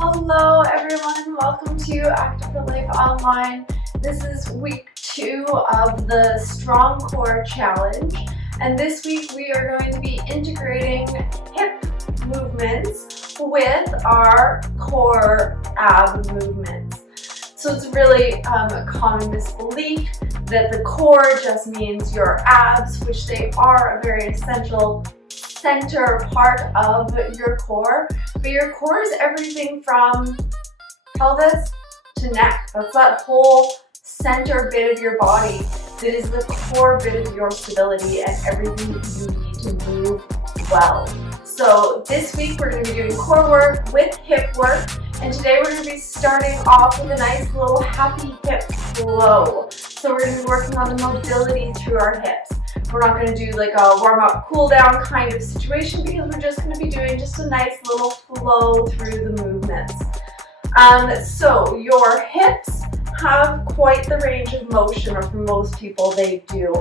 Hello everyone, welcome to Active for Life Online. This is week 2 of the Strong Core Challenge, and this week we are going to be integrating hip movements with our core ab movements. So it's really a common misbelief that the core just means your abs, which they are a very essential center part of your core, but your core is everything from pelvis to neck. That's that whole center bit of your body that is the core bit of your stability and everything that you need to move well. So this week we're going to be doing core work with hip work, and today we're going to be starting off with a nice little happy hip flow. So we're going to be working on the mobility through our hips. We're not going to do like a warm-up, cool-down kind of situation because we're just going to be doing just a nice little flow through the movements. So your hips have quite the range of motion, or for most people they do.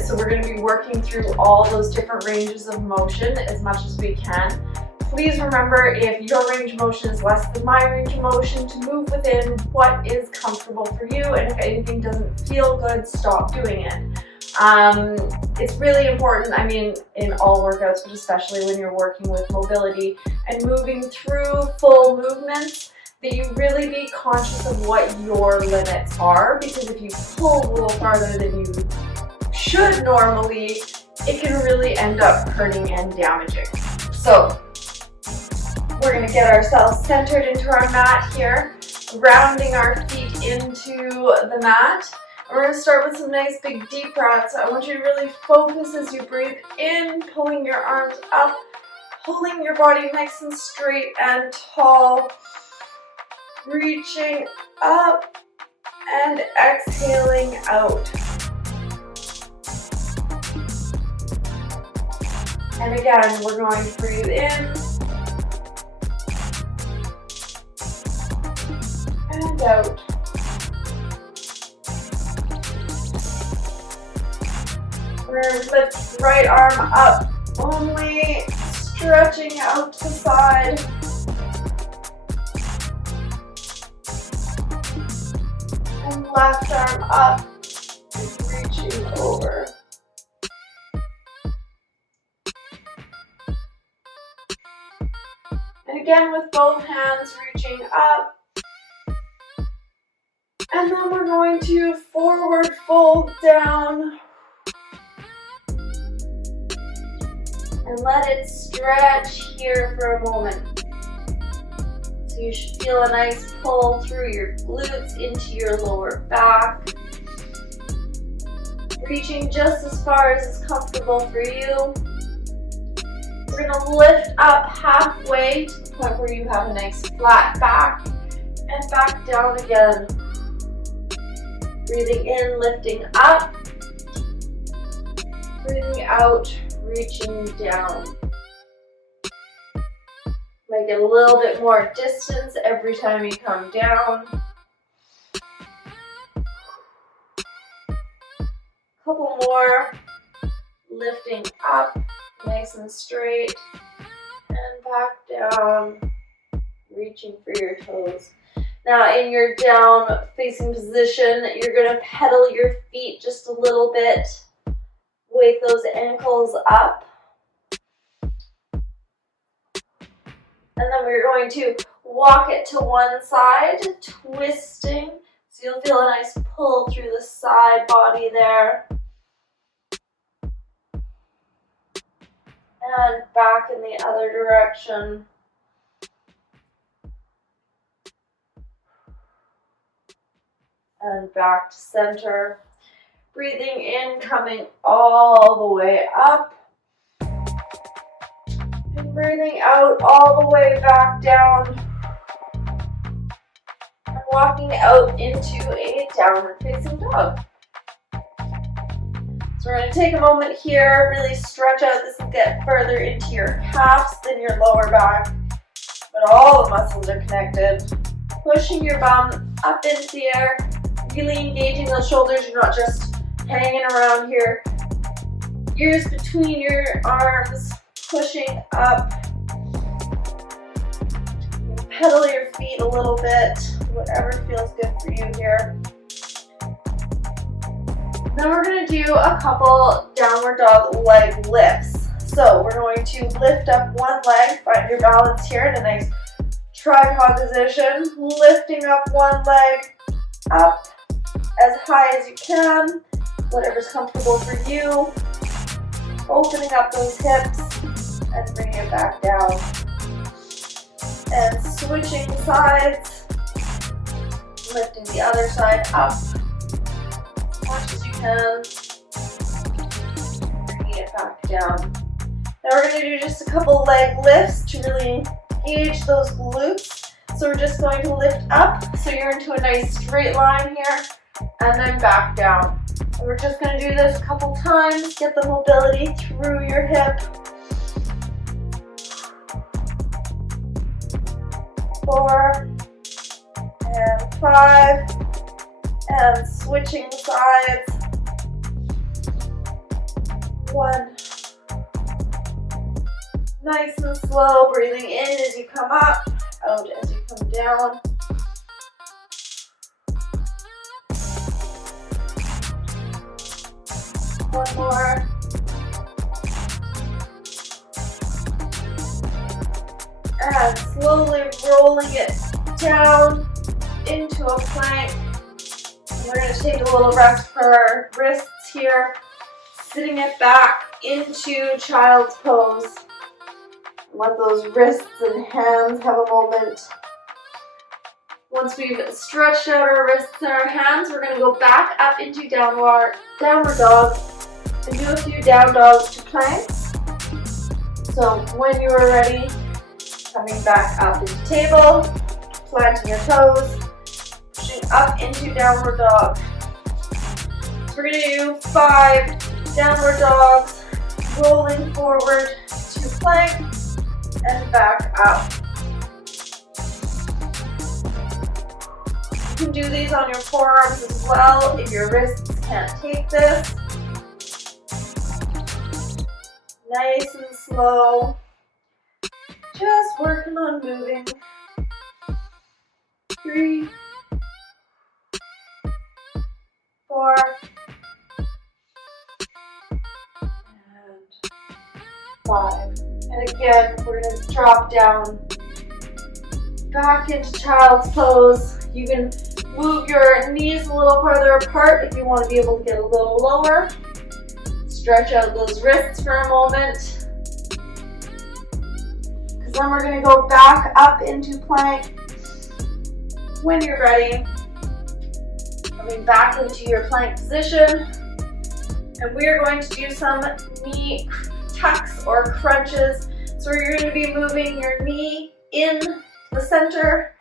So we're going to be working through all those different ranges of motion as much as we can. Please remember, if your range of motion is less than my range of motion, to move within what is comfortable for you, and if anything doesn't feel good, stop doing it. It's really important, I mean, in all workouts, but especially when you're working with mobility and moving through full movements, that you really be conscious of what your limits are, because if you pull a little farther than you should normally, it can really end up hurting and damaging. So we're going to get ourselves centered into our mat here, grounding our feet into the mat. We're going to start with some nice big deep breaths. I want you to really focus as you breathe in, pulling your arms up, pulling your body nice and straight and tall, reaching up and exhaling out. And again, we're going to breathe in and out. We're going to lift the right arm up, only stretching out to the side. And left arm up, reaching over. And again with both hands reaching up. And then we're going to forward fold down. And let it stretch here for a moment. So you should feel a nice pull through your glutes into your lower back. Reaching just as far as is comfortable for you. We're going to lift up halfway to the point where you have a nice flat back. And back down again. Breathing in, lifting up. Breathing out, reaching down. Might get a little bit more distance every time you come down. Couple more. Lifting up, nice and straight. And back down, reaching for your toes. Now in your down facing position, you're going to pedal your feet just a little bit. Wake those ankles up. And then we're going to walk it to one side, twisting. So you'll feel a nice pull through the side body there. And back in the other direction. And back to center. Breathing in, coming all the way up. And breathing out all the way back down. And walking out into a downward facing dog. So we're going to take a moment here, really stretch out. This will get further into your calves than your lower back. But all the muscles are connected. Pushing your bum up into the air. Really engaging those shoulders. You're not just hanging around here. Ears between your arms, pushing up. pedal your feet a little bit, whatever feels good for you here. Then we're going to do a couple downward dog leg lifts. So we're going to lift up one leg, find your balance here in a nice tripod position, lifting up one leg up as high as you can, whatever's comfortable for you, opening up those hips and bringing it back down. And switching sides, lifting the other side up as much as you can, bringing it back down. Now we're going to do just a couple leg lifts to really engage those glutes. So we're just going to lift up, so you're into a nice straight line here, and then back down. And we're just going to do this a couple times, get the mobility through your hip. 4 and 5, and switching sides. 1. Nice and slow, breathing in as you come up, out as you come down. One more. And slowly rolling it down into a plank. And we're going to take a little rest for our wrists here, sitting it back into child's pose. Let those wrists and hands have a moment. Once we've stretched out our wrists and our hands, we're going to go back up into downward dog and do a few down dogs to planks. So when you are ready, coming back up into table, planting your toes, pushing up into downward dog. So we're going to do 5 downward dogs, rolling forward to plank and back up. You can do these on your forearms as well if your wrists can't take this. Nice and slow. Just working on moving. 3, 4, and 5. And again, we're going to drop down back into child's pose. You can move your knees a little further apart if you want to be able to get a little lower. Stretch out those wrists for a moment. Because then we're going to go back up into plank. When you're ready, coming back into your plank position. And we are going to do some knee tucks or crunches. So you're going to be moving your knee in the center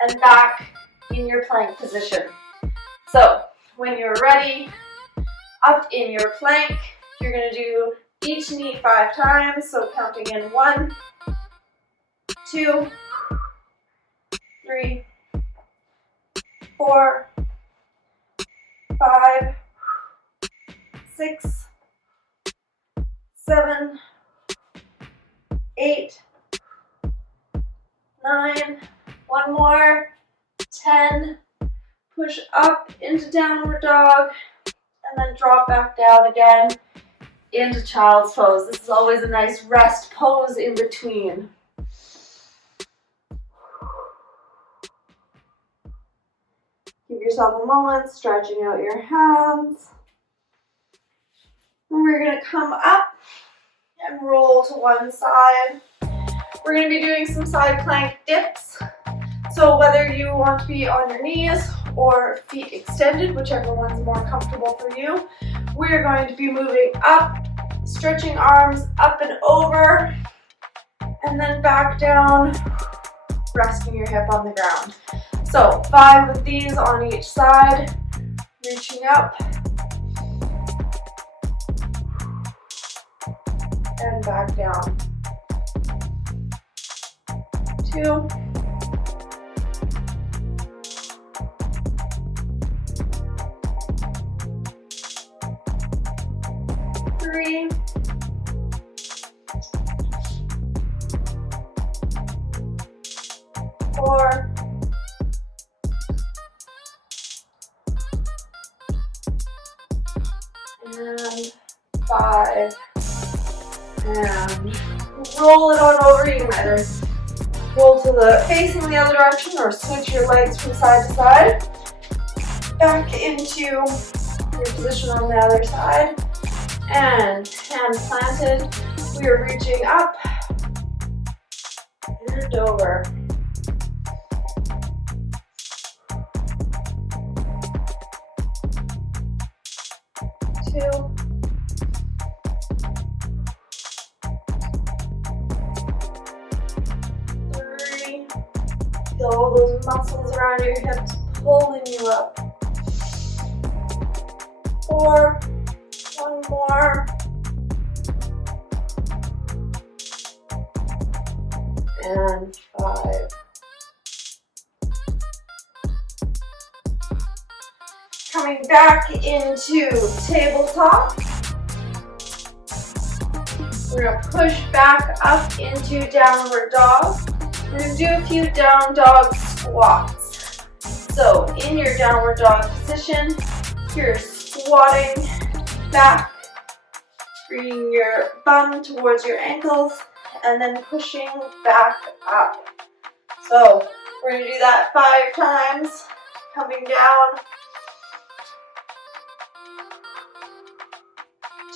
and back in your plank position. So when you're ready, up in your plank, you're going to do each knee 5 times. So counting in 1, 2, 3, 4, 5, 6, 7, 8, 9, one more, 10, push up into downward dog, and then drop back down again into child's pose. This is always a nice rest pose in between. Give yourself a moment, stretching out your hands. And we're going to come up and roll to one side. We're going to be doing some side plank dips. So whether you want to be on your knees or feet extended, whichever one's more comfortable for you, we're going to be moving up, stretching arms up and over, and then back down, resting your hip on the ground. So 5 of these on each side, reaching up, and back down. 2, 3, 4, 5, and roll it on over. You can either roll to the facing the other direction or switch your legs from side to side. Back into your position on the other side, and hand planted. We are reaching up and over. 2, 3. Feel all those muscles around your hips pulling you up. 4, 1 more. And 5. Coming back into tabletop. We're going to push back up into downward dog. We're going to do a few down dog squats. So in your downward dog position, you're squatting back, bringing your bum towards your ankles, and then pushing back up. So we're going to do that 5 times, coming down.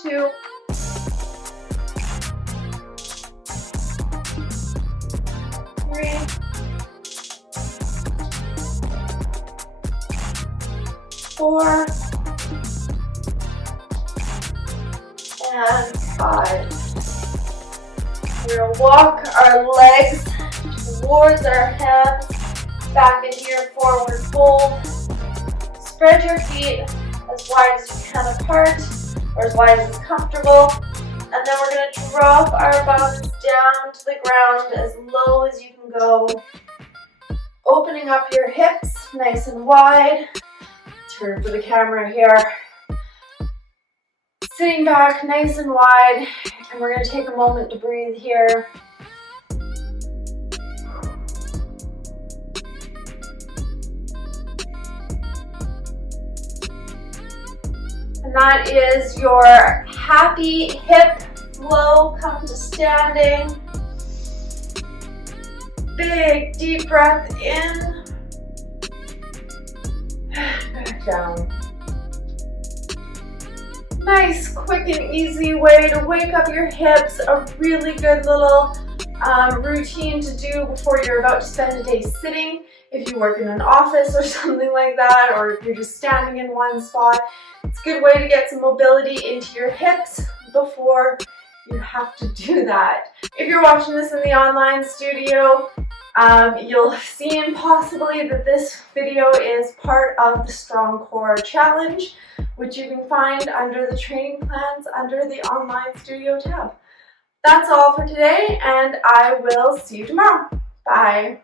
2, 3, 4, and 5. We're going to walk our legs towards our hands, back into your forward fold. Spread your feet as wide as you can apart, or as wide as is comfortable. And then we're going to drop our bums down to the ground as low as you can go. Opening up your hips nice and wide. Turn for the camera here. Sitting back nice and wide, and we're going to take a moment to breathe here. And that is your happy hip flow. Come to standing. Big deep breath in. Back down. Nice, quick and easy way to wake up your hips. A really good little routine to do before you're about to spend a day sitting. If you work in an office or something like that, or if you're just standing in one spot, it's a good way to get some mobility into your hips before you have to do that. If you're watching this in the online studio, you'll have seen possibly that this video is part of the Strong Core Challenge, which you can find under the training plans under the online studio tab. That's all for today, and I will see you tomorrow. Bye.